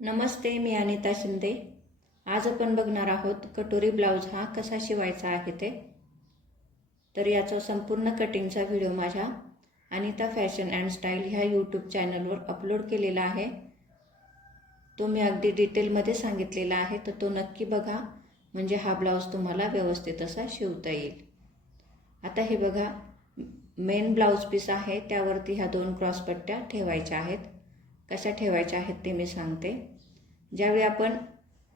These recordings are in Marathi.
नमस्ते, मी अनिता शिंदे। आज आपण बघणार आहोत कटोरी ब्लाऊज हा कसा शिवायचा आहे ते। तर याचा संपूर्ण कटिंगचा व्हिडिओ माझ्या अनिता फॅशन अँड स्टाईल ह्या यूट्यूब चॅनलवर अपलोड केलेला आहे। तो मी अगदी डिटेलमध्ये सांगितलेला आहे, तर तो नक्की बघा, म्हणजे हा ब्लाऊज तुम्हाला व्यवस्थित असा शिवता येईल। आता हे बघा, मेन ब्लाऊज पीस आहे, त्यावरती ह्या दोन क्रॉस पट्ट्या ठेवायच्या आहेत। कशा ठेवायच्या आहेत ते मी सांगते। ज्यावेळी आपण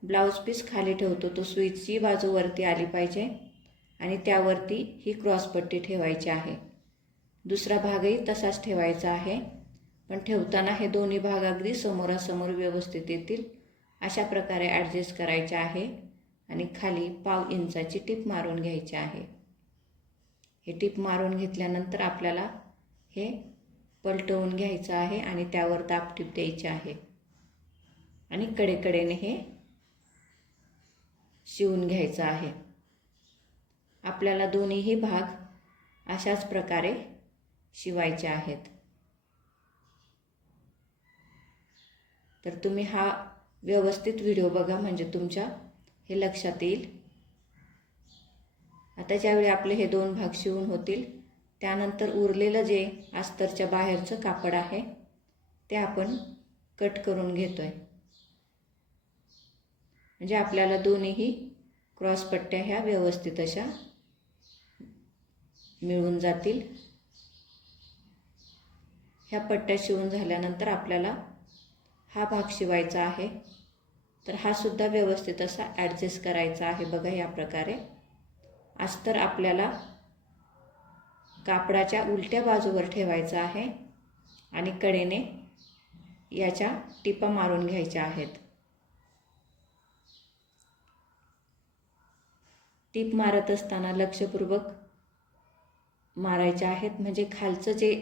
ब्लाऊज पीस खाली ठेवतो तो सुईची बाजू वरती आली पाहिजे आणि त्यावरती ही क्रॉस पट्टी ठेवायची आहे। दुसरा भागही तसाच ठेवायचा आहे, पण ठेवताना हे दोन्ही भाग अगदी समोरासमोर व्यवस्थित येतील अशा प्रकारे ॲडजस्ट करायचे आहे आणि खाली पाव इंचाची टिप मारून घ्यायची आहे। हे टिप मारून घेतल्यानंतर आपल्याला हे पलटवून घ्यायचं आहे आणि त्यावर दाबटीप द्यायची आहे आणि कडेकडेने हे शिवून घ्यायचं आहे। आपल्याला दोन्हीही भाग अशाच प्रकारे शिवायचे आहेत। तर तुम्ही हा व्यवस्थित व्हिडिओ बघा, म्हणजे तुमच्या हे लक्षात येईल। आता ज्यावेळी आपले हे दोन भाग शिवून होतील त्यानंतर उरलेलं जे अस्तरच्या बाहेरचं कापड आहे ते आपण कट करून घेतोय, म्हणजे आपल्याला दोन्हीही क्रॉस पट्ट्या ह्या व्यवस्थित अशा मिळून जातील। ह्या पट्ट्या शिवून झाल्यानंतर आपल्याला हा भाग शिवायचा आहे, तर हा सुद्धा व्यवस्थित असा ॲडजस्ट करायचा आहे। बघा, या प्रकारे अस्तर आपल्याला कापडाच्या उलट्या बाजूवर ठेवायचं आहे आणि कडेने याच्या टिपा मारून घ्यायच्या आहेत। टिप मारत असताना लक्षपूर्वक मारायचे आहेत, म्हणजे खालचं जे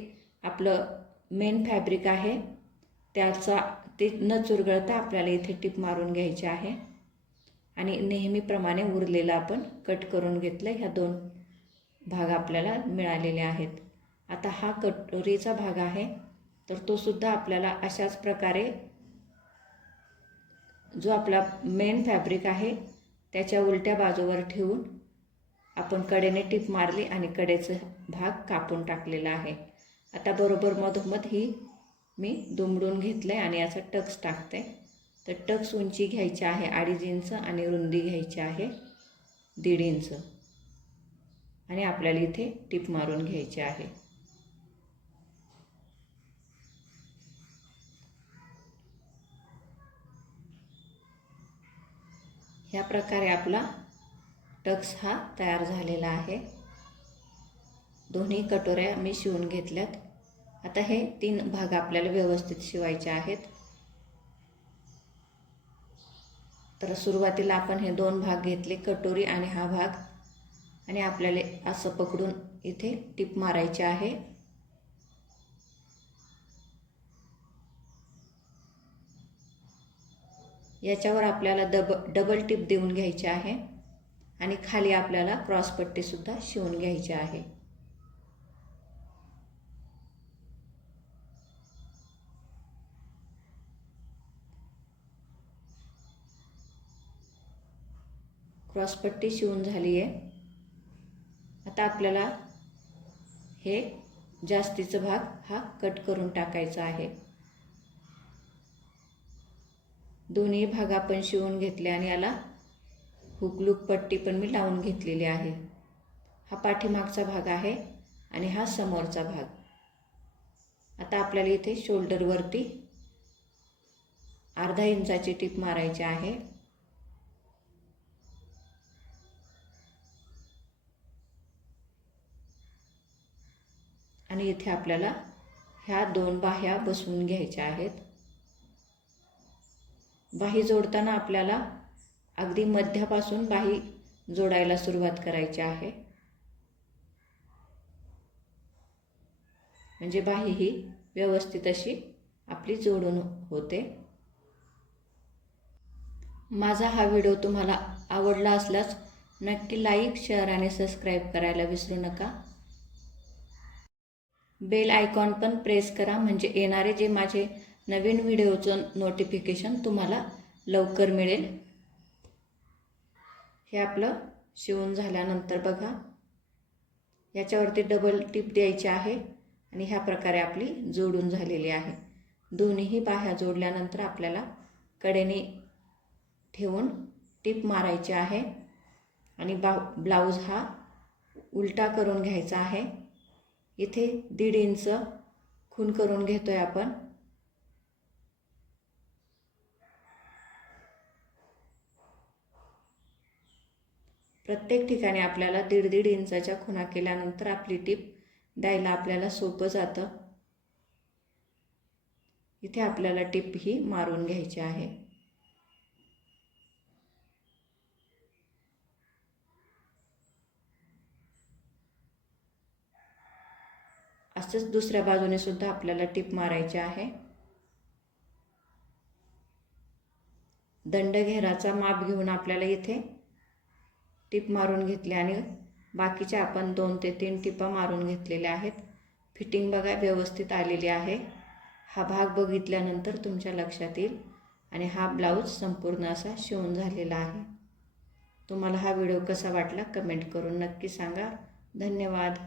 आपलं मेन फॅब्रिक आहे त्याचा ते न चुरगळता आपल्याला इथे टिप मारून घ्यायची आहे आणि नेहमीप्रमाणे उरलेला आपण कट करून घेतलं। ह्या दोन भाग आपल्याला मिळालेले आहेत। आता हा कटोरीचा भाग आहे, तर तो सुद्धा आपल्याला अशाच प्रकारे जो आपला मेन फॅब्रिक आहे त्याच्या उलट्या बाजूवर ठेवून आपण कडेने टिप मारली आणि कडेचा भाग कापून टाकलेला आहे। आता बरोबर मधोमध ही मी दुमडून घेतले आणि याचा टक्स टाकते। तर टक्स उंची घ्यायची आहे 2.5 इंच आणि रुंदी घ्यायची आहे 1.5 इंच आणि आपल्याला इथे टिप मारून घ्यायची आहे। ह्या प्रकारे आपला टक्स हा तयार झालेला आहे। दोन्ही कटोऱ्या मी शिवून घेतल्यात। आता हे 3 भाग आपल्याला व्यवस्थित शिवायचे आहेत। तर सुरुवातीला आपण हे 2 भाग घेतले, कटोरी आणि हा भाग, आणि आपल्याला असं पकडून इथे टिप मारायची आहे। याच्यावर आपल्याला डबल टिप देऊन घ्यायची आहे आणि खाली आपल्याला क्रॉस पट्टी सुद्धा शिवून घ्यायची आहे। क्रॉस पट्टी शिवून झाली आहे। आता आपल्याला हे जास्तीचा भाग हा कट करून टाकायचा आहे। दोन्ही भाग आपण शिवून घेतले आणि याला हुकलूक पट्टी पण मी लावून घेतलेली आहे। हा पाठीमागचा भाग आहे आणि हा समोरचा भाग। आता आपल्याला इथे शोल्डरवरती 1/2 इंचाची टिप मारायची आहे आणि इथे आपल्याला ह्या 2 बाह्या बसवून घ्यायच्या आहेत। बाही जोडताना आपल्याला अगदी मध्यापासून बाही जोडायला सुरुवात करायची आहे, म्हणजे बाही ही व्यवस्थित अशी आपली जोडून होते। माझा हा व्हिडिओ तुम्हाला आवडला असल्यास नक्की लाईक, शेअर आणि सबस्क्राईब करायला विसरू नका। बेल आयकॉन पण प्रेस करा, म्हणजे येणारे जे माझे नवीन व्हिडिओचं नोटिफिकेशन तुम्हाला लवकर मिळेल. हे आपलं शिवून झाल्यानंतर बघा याच्यावरती डबल टिप द्यायची आहे आणि ह्या प्रकारे आपली जोडून झालेली आहे. दोन्हीही बाह्या जोडल्यानंतर आपल्याला कडेने ठेवून टिप मारायची आहे आणि ब्लाऊज हा उलटा करून घ्यायचा आहे. इथे 1.5 इंच खूण करून घेतोय आपण. प्रत्येक ठिकाणी आपल्याला 1.5 इंचाच्या खुणा केल्यानंतर आपली टिप द्यायला आपल्याला सोपं जातं. इथे आपल्याला टिप ही मारून घ्यायची आहे. असंच दुसऱ्या बाजूने सुद्धा आपल्याला टिप मारायची आहे. दंडघेराचा माप घेऊन आपल्याला इथे टिप मारून घेतली आणि बाकीच्या आपण 2 ते 3 टिपा मारून घेतलेल्या आहेत. फिटिंग बघा व्यवस्थित आलेली आहे. हा भाग बघितल्यानंतर तुमच्या लक्षात येईल आणि हा ब्लाऊज संपूर्ण असा शिवून झालेला आहे. तुम्हाला हा व्हिडिओ कसा वाटला कमेंट करून नक्की सांगा. धन्यवाद.